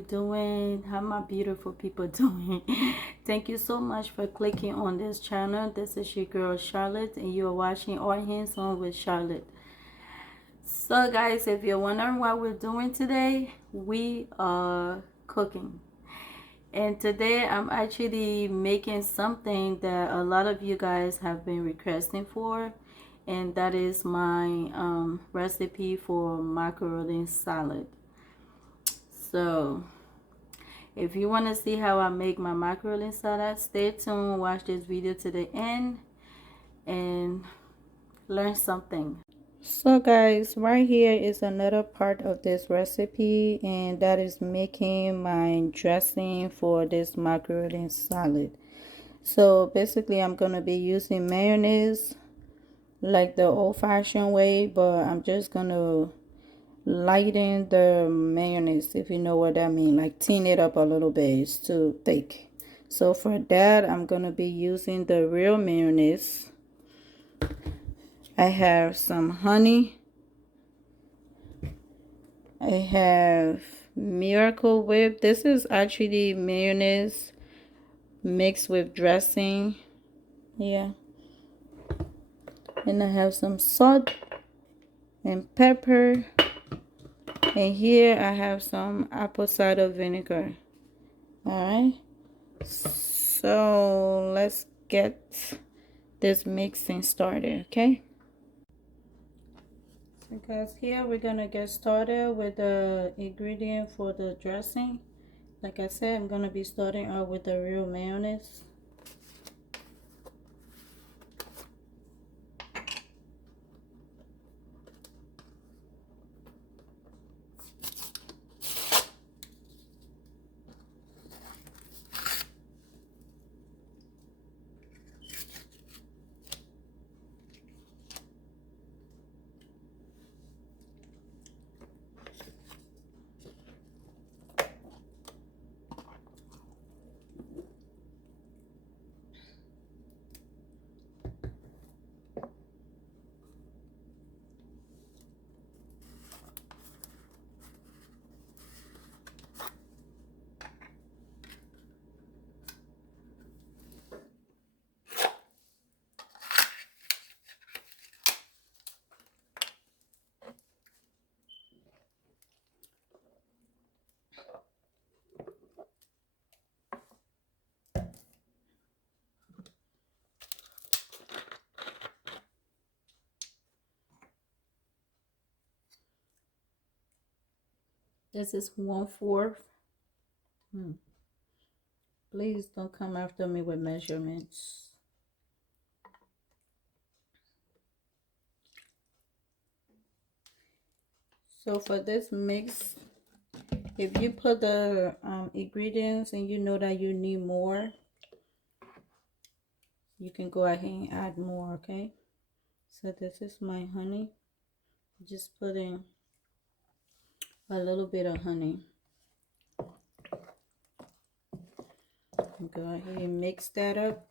you doing? How my beautiful people doing? Thank you so much for clicking on this channel. This is your girl Charlotte, and you are watching Allhands-on with Charlotte. So guys, if you're wondering what we're doing today, we are cooking. And today I'm actually making something that a lot of you guys have been requesting for, and that is my recipe for macaroni salad. So if you want to see how I make my macaroni salad, stay tuned, watch this video to the end and learn something. So guys, right here is another part of this recipe, and that is making my dressing for this macaroni salad. So basically I'm going to be using mayonnaise like the old-fashioned way, but I'm just going to lighten the mayonnaise, if you know what that means, like thin it up a little bit. It's too thick. So for that I'm gonna be using the real mayonnaise. I have some honey, I have Miracle Whip. This is actually mayonnaise mixed with dressing. Yeah. And I have some salt and pepper, and here I have some apple cider vinegar. All right, so let's get this mixing started. Okay, so guys, here we're gonna get started with the ingredient for the dressing. Like I said, I'm gonna be starting out with the real mayonnaise. This is 1/4. Please don't come after me with measurements. So for this mix, if you put the ingredients and you know that you need more, you can go ahead and add more. Okay, so this is my honey. Just put in a little bit of honey. Go ahead and mix that up.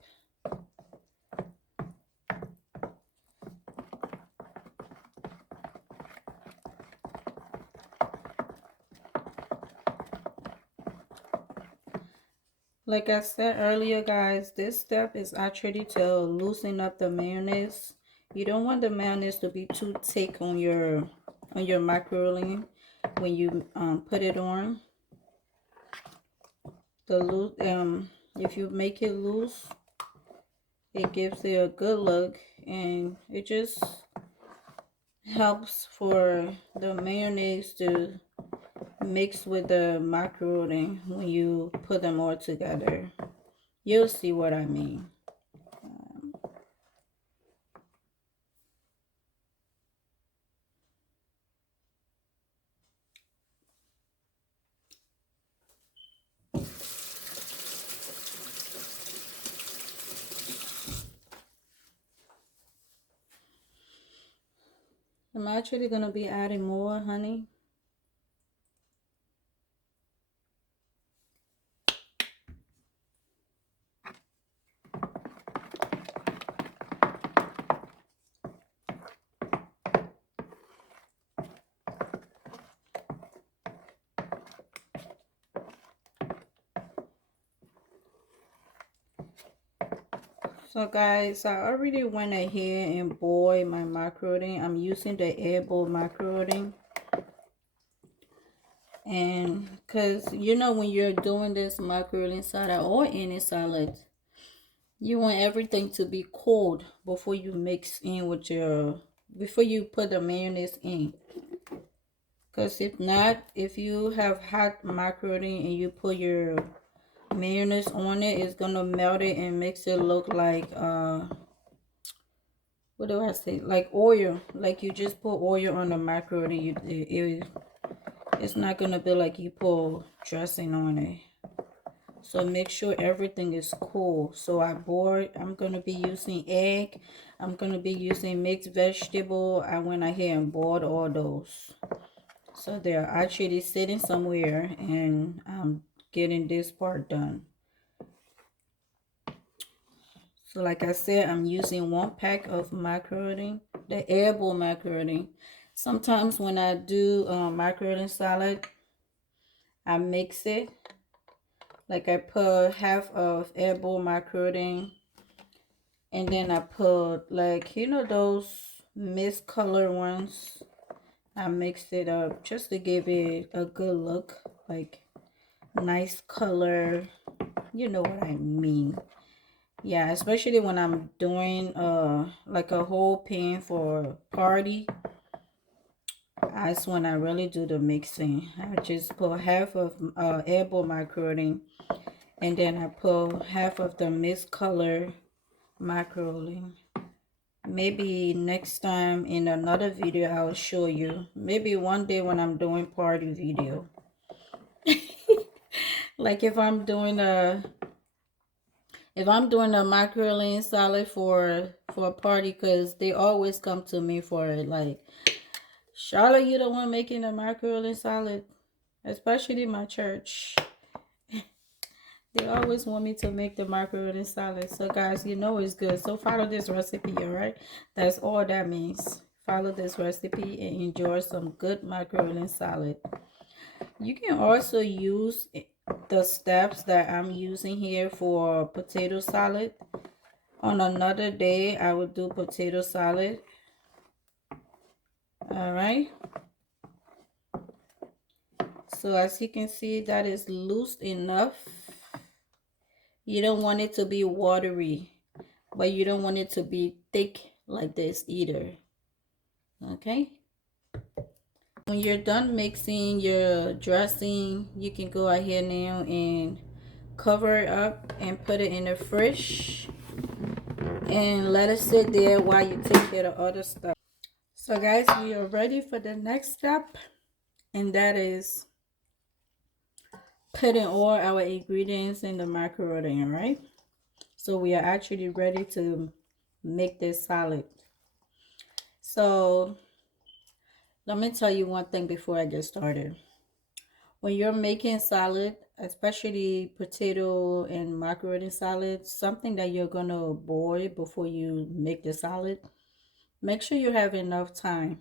Like I said earlier, guys, this step is actually to loosen up the mayonnaise. You don't want the mayonnaise to be too thick on your macaroni when you put it on. If you make it loose, it gives it a good look, and it just helps for the mayonnaise to mix with the macaroni when you put them all together. You'll see what I mean. I'm actually going to be adding more honey. So guys, I already went ahead and boiled my macaroni. I'm using the air boil macaroni. And because you know, when you're doing this macaroni salad or any salad, you want everything to be cold before you mix in with your, before you put the mayonnaise in. Because if not, if you have hot macaroni and you put your mayonnaise on it, it's gonna melt it and makes it look like what do I say, like oil, like you just put oil on the macaroni. It's not gonna be like you pour dressing on it. So make sure everything is cool. So I'm gonna be using egg, I'm gonna be using mixed vegetable. I went ahead and boiled all those, so they're actually sitting somewhere, and I'm getting this part done. So like I said, I'm using 1 pack of macaroni, the airbowl macaroni. Sometimes when I do macaroni salad, I mix it. Like I put half of airbowl macaroni, and then I put, like, you know, those mist color ones. I mixed it up just to give it a good look, like nice color. You know what I mean. Yeah, especially when I'm doing like a whole pan for party. That's when I really do the mixing. I just put half of airbowl macaroni, and then I put half of the mist color macaroni. Maybe next time in another video I'll show you. Maybe one day when I'm doing party video. Like if I'm doing a macaroni salad for a party, because they always come to me for it, like, Charlotte, you the one making the macaroni salad, especially my church. They always want me to make the macaroni salad. So guys, you know it's good. So follow this recipe, all right? That's all that means. Follow this recipe and enjoy some good macaroni salad. You can also use the steps that I'm using here for potato salad. On another day, I will do potato salad. All right. So as you can see, that is loose enough. You don't want it to be watery, but you don't want it to be thick like this either. Okay. When you're done mixing your dressing, you can go ahead now and cover it up and put it in the fridge and let it sit there while you take care of other stuff. So guys, we are ready for the next step, and that is putting all our ingredients in the macaroni. All right, so we are actually ready to make this salad. So let me tell you one thing before I get started. When you're making salad, especially potato and macaroni salad, something that you're gonna boil before you make the salad, make sure you have enough time.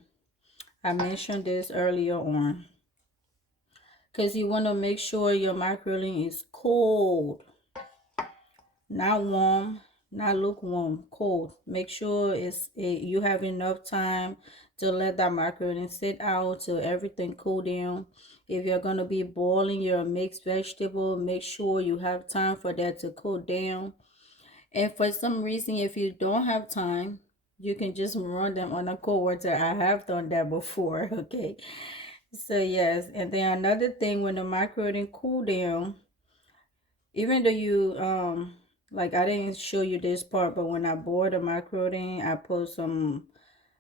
I mentioned this earlier on, because you want to make sure your macaroni is cold, not warm, not lukewarm, cold. Make sure you have enough time to let that macaroni sit out till everything cool down. If you're going to be boiling your mixed vegetable, make sure you have time for that to cool down. And for some reason, if you don't have time, you can just run them on a cold water. I have done that before. Okay, so yes. And then another thing, when the macaroni cool down, even though you like, I didn't show you this part, but when I boiled the macaroni, I put some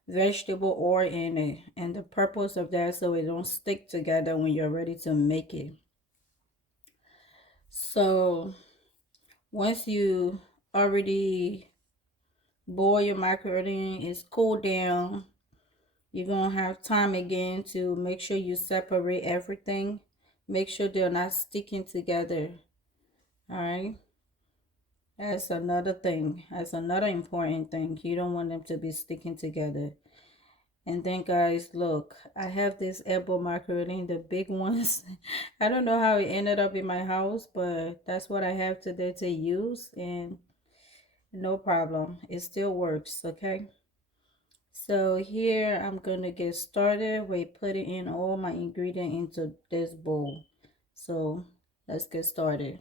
vegetable oil in it, and the purpose of that, so it don't stick together when you're ready to make it. So once you already boil your macaroni, it's cooled down, you're gonna have time again to make sure you separate everything. Make sure they're not sticking together. All right, that's another thing. That's another important thing. You don't want them to be sticking together. And then guys, look, I have this apple macaroni, the big ones. I don't know how it ended up in my house, but that's what I have today to use. And no problem, it still works. Okay, so here I'm gonna get started with putting in all my ingredients into this bowl. So let's get started.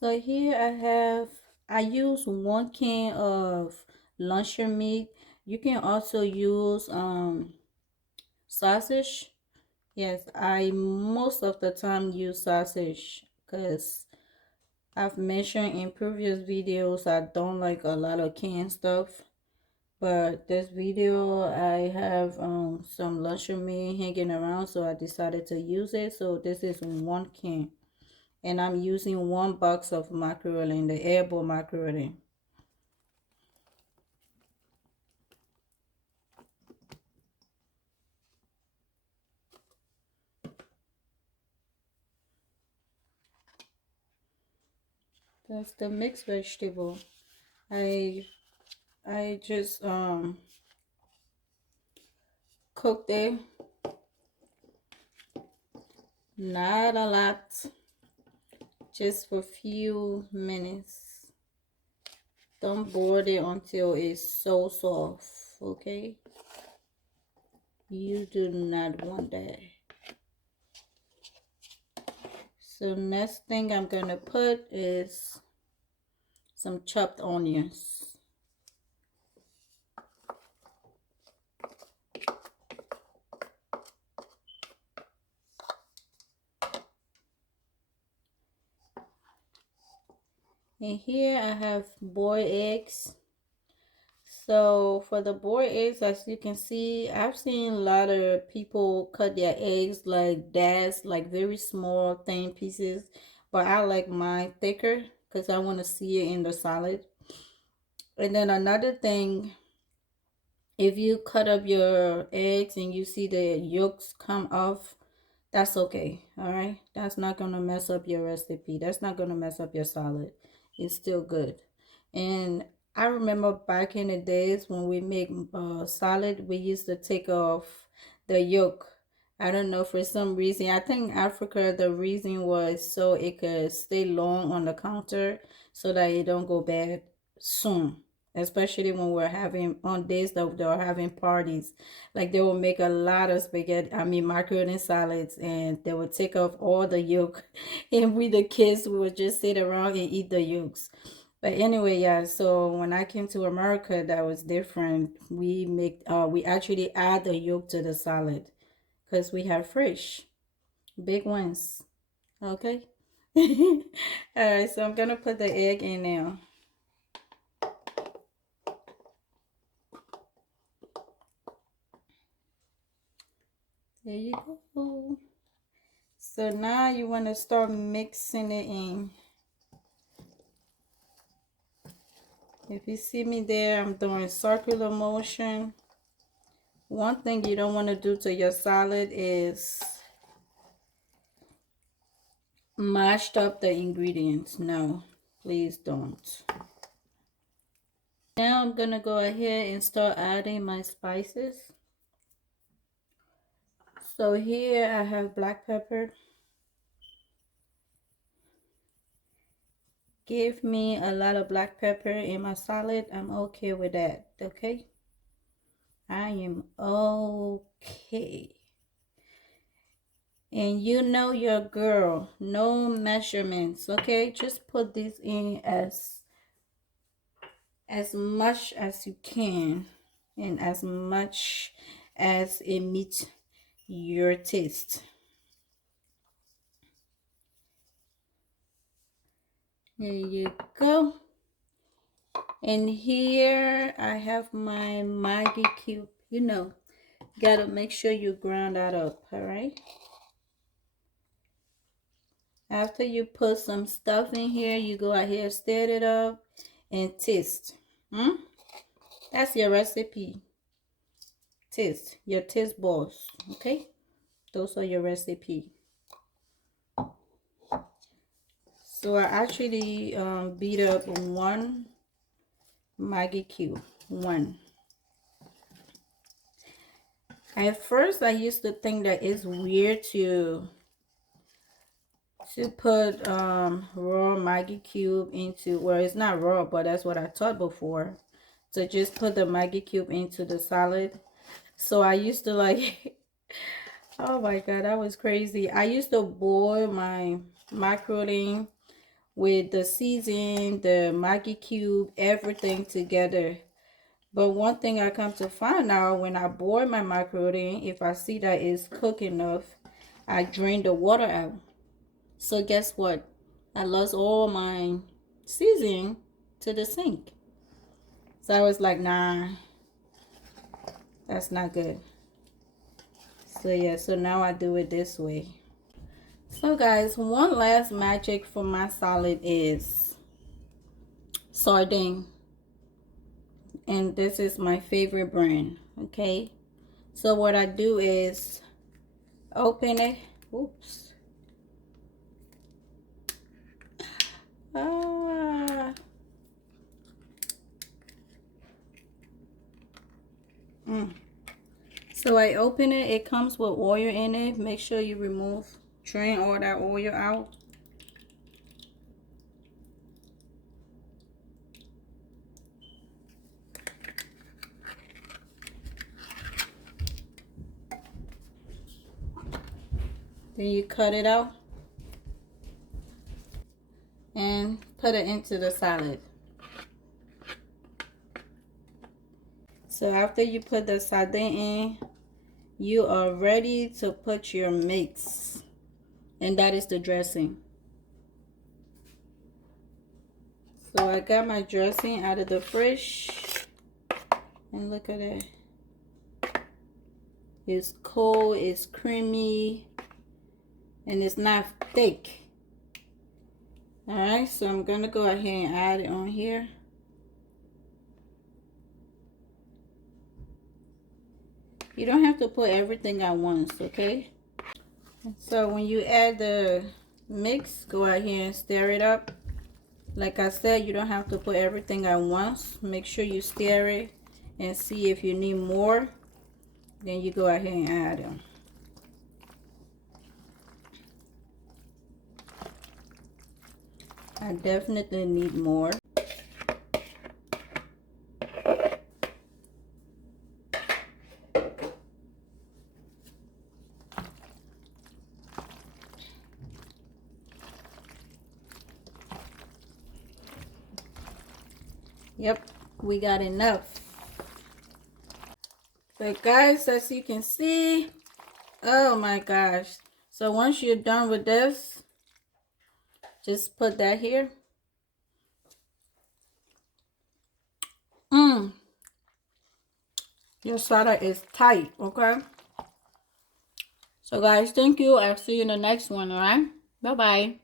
So here I use 1 can of luncheon meat. You can also use sausage. Yes, I most of the time use sausage because I've mentioned in previous videos I don't like a lot of canned stuff. But this video I have some luncheon meat hanging around, so I decided to use it. So this is 1 can. And I'm using 1 box of macaroni, the airbowl macaroni. That's the mixed vegetable. I I just cooked it, not a lot, just for a few minutes. Don't boil it until it's so soft, okay? You do not want that. So next thing I'm gonna put is some chopped onions. And here I have boiled eggs. So for the boiled eggs, as you can see, I've seen a lot of people cut their eggs like that, like very small, thin pieces. But I like mine thicker because I want to see it in the salad. And then another thing, if you cut up your eggs and you see the yolks come off, that's okay. All right, that's not gonna mess up your recipe. That's not gonna mess up your salad. It's still good. And I remember back in the days when we make salad, we used to take off the yolk. I don't know, for some reason, I think Africa, the reason was so it could stay long on the counter so that it don't go bad soon. Especially when we're having on days that they're having parties, like they will make a lot of spaghetti, I mean macaroni salads, and they would take off all the yolk, and we the kids would just sit around and eat the yolks. But anyway, yeah, so when I came to America, that was different. We actually add the yolk to the salad because we have fresh big ones. Okay. All right, so I'm gonna put the egg in now. There you go. So now you want to start mixing it in. If you see me there, I'm doing circular motion. One thing you don't want to do to your salad is mashed up the ingredients. No, please don't. Now I'm gonna go ahead and start adding my spices. So here I have black pepper. Give me a lot of black pepper in my salad. I'm okay with that, okay? I am okay. And you know your girl, no measurements, okay? Just put this in as much as you can and as much as it meets your taste. There you go. And here I have my Maggi cube. You know, gotta make sure you grind that up, all right? After you put some stuff in here, you go ahead, stir it up and taste. That's your recipe. Taste, your taste buds, okay? Those are your recipe. So I actually beat up 1 Maggi cube, 1. At first, I used to think that it's weird to put raw Maggi cube into, well, it's not raw, but that's what I thought before, to just put the Maggi cube into the salad. So I used to like oh my god, that was crazy. I used to boil my macaroni with the seasoning, the Maggi cube, everything together. But one thing I come to find out, when I boil my macaroni, if I see that it's cooked enough, I drain the water out. So guess what? I lost all my seasoning to the sink. So I was like, nah, that's not good. So yeah, so now I do it this way. So guys, one last magic for my salad is sardine. And this is my favorite brand, okay? So what I do is open it. Oops. Ah. So I open it. It comes with oil in it. Make sure you drain all that oil out. Then you cut it out and put it into the salad. So after you put the sardine in, you are ready to put your mix, and that is the dressing. So I got my dressing out of the fridge, and look at it. It's cold, it's creamy, and it's not thick. All right, so I'm gonna go ahead and add it on here. You don't have to put everything at once, okay? So when you add the mix, go out here and stir it up. Like I said, you don't have to put everything at once. Make sure you stir it and see if you need more. Then you go ahead and add them. I definitely need more. Yep, we got enough. So guys, as you can see, oh my gosh. So once you're done with this, just put that here. Your salad is tight, okay? So guys, thank you. I'll see you in the next one, alright? Bye-bye.